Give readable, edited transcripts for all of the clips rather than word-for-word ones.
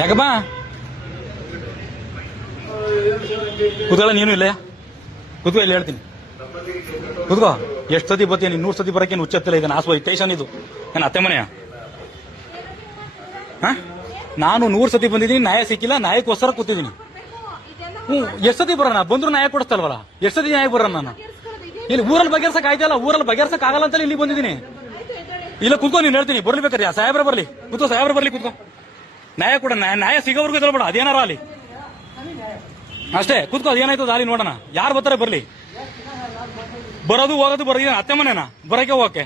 ಯಾಕಪ್ಪ ಕೂತ್ಕೊಳ್ಳ ನೀನು ಇಲ್ಲ ಕೂತ್ಕೋ ಇಲ್ಲಿ ಹೇಳ್ತೀನಿ ಕೂತ್ಕೋ. ಎಷ್ಟು ಸತಿ ಬರ್ತೀನಿ 100 ಸತಿ ಬರಕ್ಕೆ ಹುಚ್ಚತ್ತಿಲ್ಲ. ಇದನ್ನ ಆಸ್ವ ಸ್ಟೇಷನ್ ಇದು ನನ್ನ ಅತ್ತೆ ಮನೆಯ. ನಾನು 100 ಸತಿ ಬಂದಿದ್ದೀನಿ, ನ್ಯಾಯ ಸಿಕ್ಕಿಲ್ಲ, ನ್ಯಾಯಕ್ಕೋಸ್ಕರ ಕೂತಿದ್ದೀನಿ. ಎಷ್ಟು ಸತಿ ಬರೋಣ ಬಂದ್ರು ನ್ಯಾಯ ಕೊಡಿಸ್ತಲ್ವಲ್ಲ, ಎಷ್ಟು ಸತಿ ನ್ಯಾಯ ಬರೋಣ ನಾನು ಇಲ್ಲಿ ಊರಲ್ಲಿ ಬಗೆಹರ್ಸಕ್ ಆಯ್ತಲ್ಲ, ಊರಲ್ಲಿ ಬಗೆಹರ್ಸಕ್ ಆಗಲ್ಲ ಅಂತ ಇಲ್ಲಿ ಬಂದಿದ್ದೀನಿ. ಇಲ್ಲ ಕೂತ್ಕೋ, ನೀನು ಹೇಳ್ತೀನಿ ಬರ್ಲಿಬೇಕಾರೆ ಸಾಹೇಬ್ರ ಬರ್ಲಿ, ಕೂತ್ಕೋ ಸಾಹೇಬ್ರ ಬರ್ಲಿ, ಕೂತ್ಕೋ. ನ್ಯಾಯ ಕೊಡ, ನ್ಯಾಯ ಸಿಗೋವರೆಗೂ ಇದ್ರಬೇಡ, ಅದೇನಾರ ಅಲ್ಲಿ ಅಷ್ಟೇ ಕೂತ್ಕೋ. ಅದೇನಾಯ್ತದ ಅಲ್ಲಿ ನೋಡೋಣ, ಯಾರು ಬರ್ತಾರೆ ಬರ್ಲಿ. ಬರೋದು ಹೋಗೋದು ಬರೋದು ಅತ್ತೆ ಮನೆನಾ ಬರಕ್ಕೆ ಹೋಗಕ್ಕೆ.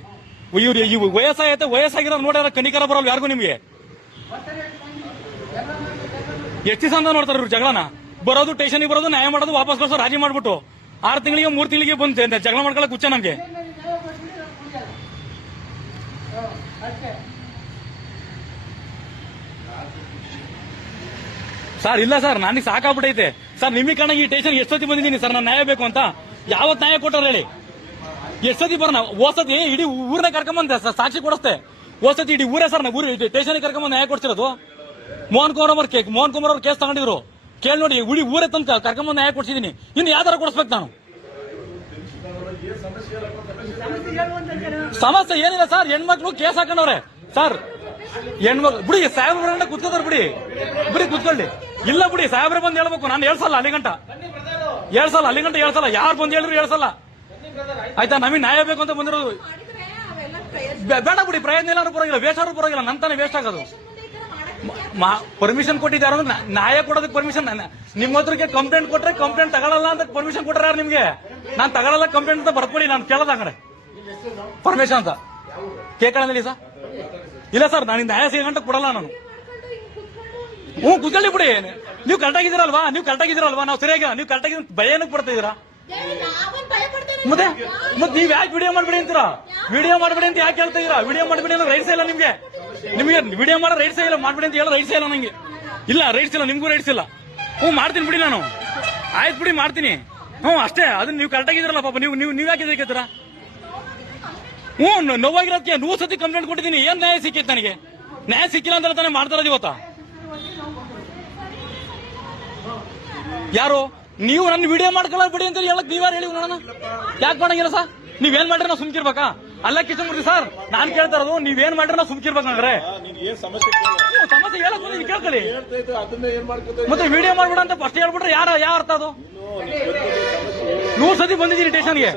ಇವ್ರು ವಯಸ್ಸಾಗೈತೆ, ವಯಸ್ಸಾಗಿರೋದು ನೋಡ್ಯಾರ ಕನಿಕರ ಬರೋಲ್ಲ ಯಾರಿಗೂ ನಿಮ್ಗೆ. ಎಷ್ಟು ದಿವಸ ಅಂತ ನೋಡ್ತಾರೆ ಇವ್ರು ಜಗಳನ. ಬರೋದು ಸ್ಟೇಷನ್ಗೆ ಬರೋದು, ನ್ಯಾಯ ಮಾಡೋದು, ವಾಪಸ್ ಕಳ್ಸೋ, ರಾಜಿ ಮಾಡ್ಬಿಟ್ಟು 6 ತಿಂಗಳಿಗೆ 3 ತಿಂಗಳಿಗೆ ಬಂದು ಜಗಳ ಮಾಡ್ಕೊಳಕ್ ಹುಚ್ಚ ನಮ್ಗೆ. ಸರ್ ಇಲ್ಲ ಸರ್, ನನಗೆ ಸಾಕಾಗ್ಬಿಟ್ಟೈತೆ ಸರ್. ನಿಮಗೆ ಕಾಣ ಈ ಸ್ಟೇಷನ್ ಎಷ್ಟೊತ್ತಿ ಬಂದಿದ್ದೀನಿ ಸರ್, ನಾನು ನ್ಯಾಯ ಬೇಕು ಅಂತ. ಯಾವತ್ ನ್ಯಾಯ ಕೊಟ್ಟಾರ ಹೇಳಿ? ಎಷ್ಟೊತ್ತಿ ಬರೋಣ? ಓಸತಿ ಇಡೀ ಊರನ್ನ ಕರ್ಕೊಂಬಂದೆ ಸಾಕ್ಷಿ ಕೊಡಿಸ್ತೆ. ಓಸತಿ ಇಡೀ ಊರೇ ಸರ್, ಊರು ಸ್ಟೇಷನ್ ಕರ್ಕೊಂಬಂದು ನ್ಯಾಯ ಕೊಡ್ತಿರೋದು. ಮೋಹನ್ ಕುಮಾರ್ ಅವ್ರ ಕೇಸ್ ತಗೊಂಡಿದ್ರು, ಕೇಳಿ ನೋಡಿ. ಉಳಿ ಊರೇ ತಂತ ಕರ್ಕೊಂಬಂದು ನ್ಯಾಯ ಕೊಡ್ಸಿದೀನಿ. ಇನ್ನು ಯಾವ್ದಾರ ಕೊಡಿಸ್ಬೇಕು ನಾನು? ಸಮಸ್ಯೆ ಏನಿಲ್ಲ ಸರ್, ಹೆಣ್ಮಕ್ಳು ಕೇಸ್ ಹಾಕೊಂಡವ್ರೆ ಸರ್. ಹೆಣ್ಮಕ್ಳು ಬಿಡಿ, ಸಾಹೇಬ್ರ ಕುತ್ಕೋತಾರ ಬಿಡಿ, ಬಿಡಿ ಕುತ್ಕೊಳ್ಳಿ. ಇಲ್ಲ ಬಿಡಿ, ಸಾಹೇಬ್ರೆ ಬಂದು ಹೇಳ್ಬೇಕು. ನಾನು ಹೇಳ್ಸಲ್ಲ ಅಲ್ಲಿ ಗಂಟ ಹೇಳ್ಸಲ್ಲ. ಯಾರು ಬಂದು ಹೇಳಿದ್ರು ಹೇಳ್ಸಲ್ಲ ಆಯ್ತಾ? ನಮಗೆ ನ್ಯಾಯ ಬೇಕು ಅಂತ ಬಂದಿರೋದು. ಬೇಡ ಬಿಡಿ, ಪ್ರಯತ್ನ ಎಲ್ಲಾರು ಪರವಾಗಿಲ್ಲ, ವೇಸ್ಟ್ ಆದ್ರೂ ಪರವಾಗಿಲ್ಲ, ನನ್ ತಾನೇ ವೇಸ್ಟ್ ಆಗೋದು. ಪರ್ಮಿಷನ್ ಕೊಟ್ಟಿದ್ದಾರೆ ಅಂದ್ರೆ ನ್ಯಾಯ ಕೊಡೋದಕ್ಕೆ ಪರ್ಮಿಷನ್. ನಿಮ್ಮ ಹತ್ರಕ್ಕೆ ಕಂಪ್ಲೇಂಟ್ ಕೊಟ್ರೆ ಕಂಪ್ಲೇಂಟ್ ತಗೊಳ್ಳಲ್ಲ ಅಂತ ಪರ್ಮಿಷನ್ ಕೊಟ್ಟಾರ ನಿಮ್ಗೆ. ನಾನು ತಗೊಳ್ಳಲ್ಲ ಕಂಪ್ಲೇಂಟ್ ಅಂತ ಬರ್ಕೊಡಿ, ನಾನು ಕೇಳೋದ ಅಂಗಡೆ ಪರ್ಮಿಷನ್ ಅಂತ ಕೇಳ್ಕೊಳ್ಳಿ ಸರ್. ಇಲ್ಲ ಸರ್, ನಾನು ನ್ಯಾಯ ಸಿಗಂಟ ಕೊಡಲ್ಲ ನಾನು. ಕುತ್ಕೊಳ್ಳಿ ಬಿಡಿ. ನೀವು ಕರೆಕ್ಟಾಗಿದ್ದೀರಲ್ವಾ? ನಾವು ಸರಿಯಾಗಿ ನೀವು ಕರೆಕ್ಟಾಗಿ ಭಯ ಏನಕ್ಕೆ ಪಡ್ತಾ ಇದೀರಾ? ಮತ್ತೆ ನೀವ್ ಯಾಕೆ ವಿಡಿಯೋ ಮಾಡ್ಬೇಡಿ ಅಂತೀರಾ? ವಿಡಿಯೋ ಮಾಡ್ಬೇಡಿ ಅಂತ ಯಾಕೆ ಹೇಳ್ತಾ ಇದೀರಾ? ವಿಡಿಯೋ ಮಾಡ್ಬೇಡಿ ಅನ್ನೋ ರೈಟ್ಸ್ ಇಲ್ಲ ನಿಮ್ಗೆ. ವಿಡಿಯೋ ಮಾಡೋ ರೈಟ್ಸ್ ಇಲ್ಲ, ಮಾಡ್ಬೇಡಿ ಅಂತ ಹೇಳೋ ರೈಟ್ಸ್ ಇಲ್ಲ ನಂಗೆ. ಇಲ್ಲ ರೈಟ್ಸ್ ಇಲ್ಲ, ನಿಮ್ಗೂ ರೈಟ್ಸ್ ಇಲ್ಲ. ಮಾಡ್ತೀನಿ ಬಿಡಿ ನಾನು. ಆಯ್ತು ಬಿಡಿ, ಮಾಡ್ತೀನಿ. ಅಷ್ಟೇ. ಅದನ್ನ ನೀವು ಕರೆಕ್ಟಾಗಿದ್ದೀರಲ್ಲ ಪಾಪ, ನೀವು ಯಾಕೆ ಇದಕ್ಕೆತ್ತೀರಾ? ನೋವಾಗಿರೋದಕ್ಕೆ 100 ಸತಿ ಕಂಪ್ಲೇಂಟ್ ಕೊಟ್ಟಿದ್ದೀನಿ. ಏನ್ ನ್ಯಾಯ ಸಿಕ್ಕೈತೆ ನನಗೆ? ನ್ಯಾಯ ಸಿಕ್ಕಿಲ್ಲ ಅಂತ ತಾನೇ ಮಾಡ್ತಾರದು ಇವತ್ತ. ಯಾರು ನೀವು ನನ್ನ ವಿಡಿಯೋ ಮಾಡ್ಕೊಳ್ಳೋ ಬಿಡಿ ಅಂತ ಹೇಳಕ್ ನೀವ್ಯಾರು ಹೇಳಿ ನೋಡೋಣ? ಯಾಕೆ ಮಾಡಂಗಿಲ್ಲ ಸರ್? ನೀವೇನ್ ಮಾಡ್ರಿ ನಾವು ಸುಮ್ಕಿರ್ಬೇಕಾ? ಅಲ್ಲ ಕಿಶನ್ಮೂರ್ತಿ ಸರ್, ನಾನ್ ಕೇಳ್ತಾ ಇರೋದು ನೀವೇನ್ ಮಾಡ್ರಿ ನಾವು ಸುಮ್ಕಿರ್ಬೇಕಂದ್ರೆ ಸಮಸ್ಯೆ ಹೇಳಕ್ ಕೇಳ್ಕೊಳ್ಳಿ. ಮತ್ತೆ ವಿಡಿಯೋ ಮಾಡ್ಬೇಡ ಅಂತ ಫಸ್ಟ್ ಹೇಳ್ಬಿಟ್ರೆ ಯಾವ ಅರ್ಥ ಅದು? 100 ಸತಿ ಬಂದಿದ್ದೀನಿ ಸ್ಟೇಷನ್ಗೆ.